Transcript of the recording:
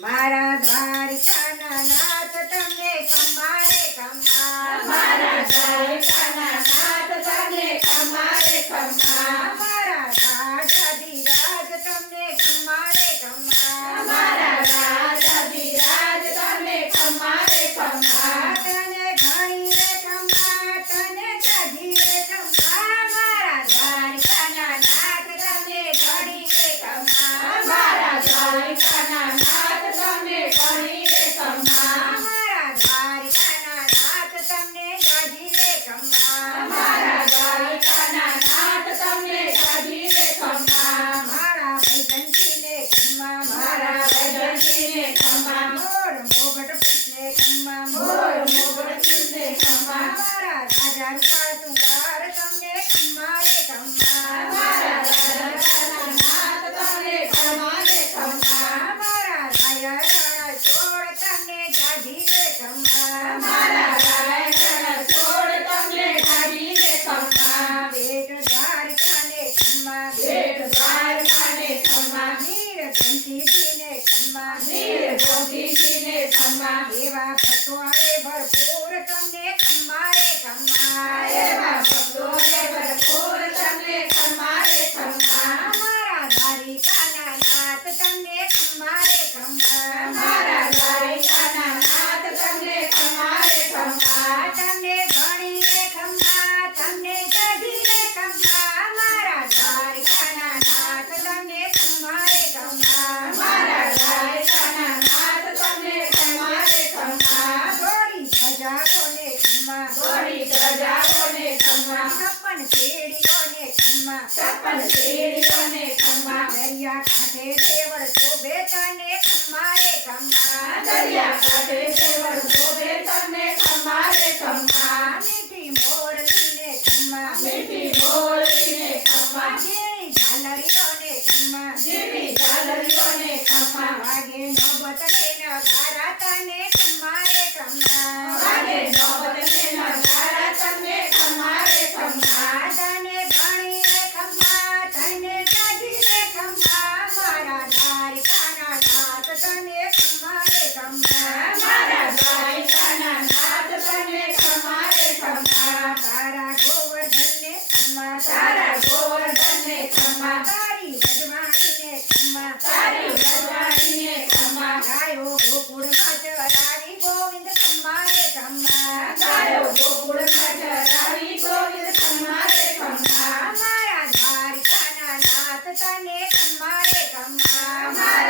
મારા દ્વારિકાના નાથ તમને ખંભાળે ખંભાળ મારા દ્વારિકા વાર કાઢે ખમ્મા મીર ગંધી ને ખમ્મા સપન સેવીઓને ખમ્મા દરિયા કાંઠે દેવળ શોભે તને ખમ્મા રે ખમ્મા દરિયા કાંઠે తనే కమ్మారే కమ్మా.